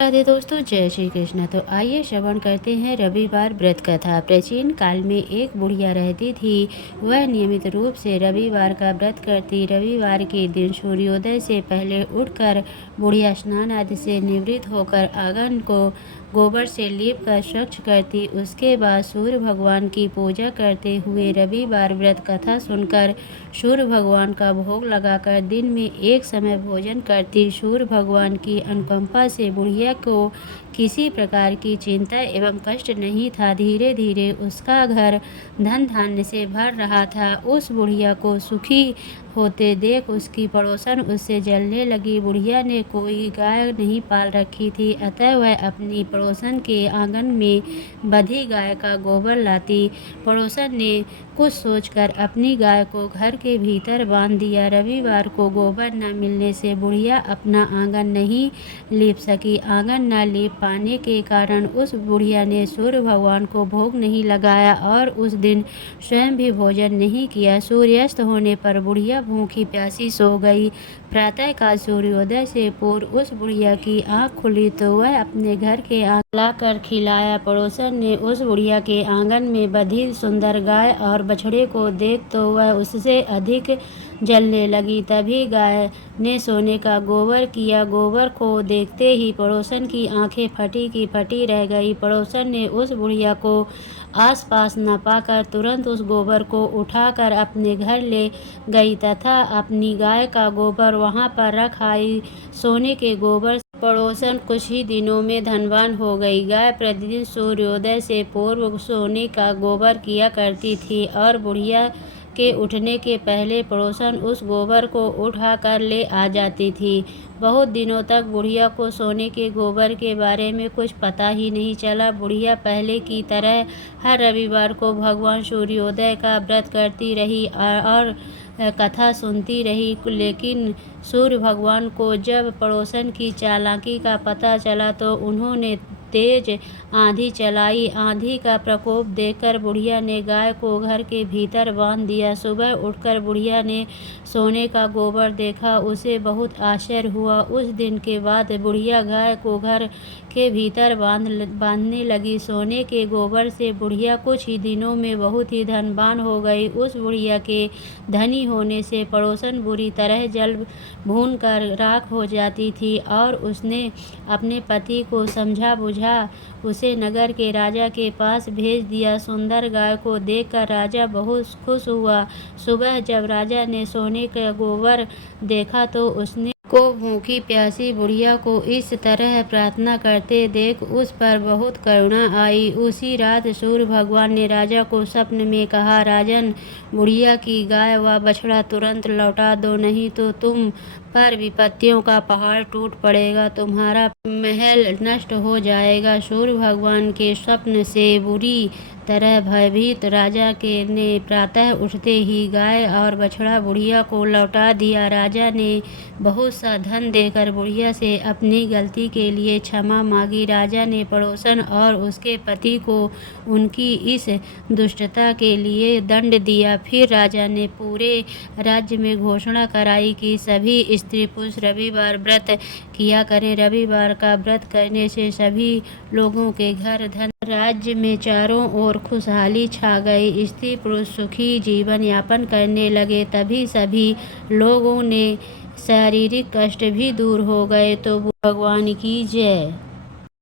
राधे दोस्तों, जय श्री कृष्ण। तो आइए श्रवण करते हैं रविवार व्रत कथा। प्राचीन काल में एक बुढ़िया रहती थी। वह नियमित रूप से रविवार का व्रत करती। रविवार के दिन सूर्योदय से पहले उठकर बुढ़िया स्नान आदि से निवृत्त होकर आंगन को गोबर से लीप कर स्वच्छ करती। उसके बाद सूर्य भगवान की पूजा करते हुए रविवार व्रत कथा सुनकर सूर्य भगवान का भोग लगाकर दिन में एक समय भोजन करती। सूर्य भगवान की अनुकंपा से बुढ़िया को किसी प्रकार की चिंता एवं कष्ट नहीं था। धीरे धीरे उसका घर धन धान्य से भर रहा था। उस बुढ़िया को सुखी होते देख उसकी पड़ोसन उससे जलने लगी। बुढ़िया ने कोई गाय नहीं पाल रखी थी, अतः वह अपनी पड़ोसन के आंगन में बंधी गाय का गोबर लाती। पड़ोसन ने कुछ सोचकर अपनी गाय को घर के भीतर बांध दिया। रविवार को गोबर न मिलने से बुढ़िया अपना आंगन नहीं लीप सकी। आंगन न लीप पाने के कारण उस बुढ़िया ने सूर्य भगवान को भोग नहीं लगाया और उस दिन स्वयं भी भोजन नहीं किया। सूर्यास्त होने पर बुढ़िया भूखी प्यासी सो गई। प्रातःकाल सूर्योदय से पूर्व उस बुढ़िया की आंख खुली तो वह अपने घर के आंगन लाकर खिलाया। पड़ोसन ने उस बुढ़िया के आंगन में बंधी सुंदर गाय और बछड़े को देख तो वह उससे अधिक जलने लगी। तभी गाय ने सोने का गोबर किया। गोबर को देखते ही पड़ोसन की आंखें फटी की फटी रह गई। पड़ोसन ने उस बुढ़िया को आसपास न पाकर तुरंत उस गोबर को उठाकर अपने घर ले गई तथा अपनी गाय का गोबर वहां पर रख आई। सोने के गोबर से पड़ोसन कुछ ही दिनों में धनवान हो गई। गाय प्रतिदिन सूर्योदय से पूर्व सोने का गोबर किया करती थी और बुढ़िया के उठने के पहले पड़ोसन उस गोबर को उठाकर ले आ जाती थी। बहुत दिनों तक बुढ़िया को सोने के गोबर के बारे में कुछ पता ही नहीं चला। बुढ़िया पहले की तरह हर रविवार को भगवान सूर्योदय का व्रत करती रही और कथा सुनती रही। लेकिन सूर्य भगवान को जब पड़ोसन की चालाकी का पता चला तो उन्होंने तेज आंधी चलाई। आंधी का प्रकोप देखकर बुढ़िया ने गाय को घर के भीतर बांध दिया। सुबह उठकर बुढ़िया ने सोने का गोबर देखा, उसे बहुत आश्चर्य हुआ। उस दिन के बाद बुढ़िया गाय को घर के भीतर बांधने लगी। सोने के गोबर से बुढ़िया कुछ ही दिनों में बहुत ही धनवान हो गई। उस बुढ़िया के धनी होने से पड़ोसन बुरी तरह जल भून कर राख हो जाती थी और उसने अपने पति को समझा बुझा उसे नगर के राजा के पास भेज दिया। सुंदर गाय को देखकर राजा बहुत खुश हुआ। सुबह जब राजा ने सोने का गोबर देखा तो उसने को भूखी प्यासी बुढ़िया को इस तरह प्रार्थना करते देख उस पर बहुत करुणा आई। उसी रात सूर्य भगवान ने राजा को स्वप्न में कहा, राजन, बुढ़िया की गाय व बछड़ा तुरंत लौटा दो, नहीं तो तुम पर विपत्तियों का पहाड़ टूट पड़ेगा, तुम्हारा महल नष्ट हो जाएगा। सूर्य भगवान के स्वप्न से बुरी तरह भयभीत राजा के ने प्रातः उठते ही गाय और बछड़ा बुढ़िया को लौटा दिया। राजा ने बहुत सा धन देकर बुढ़िया से अपनी गलती के लिए क्षमा मांगी। राजा ने पड़ोसन और उसके पति को उनकी इस दुष्टता के लिए दंड दिया। फिर राजा ने पूरे राज्य में घोषणा कराई कि सभी स्त्री पुरुष रविवार व्रत किया करें। रविवार का व्रत करने से सभी लोगों के घर धन राज्य में चारों ओर खुशहाली छा गई। स्त्री पुरुष सुखी जीवन यापन करने लगे। तभी सभी लोगों ने शारीरिक कष्ट भी दूर हो गए। तो भगवान की जय।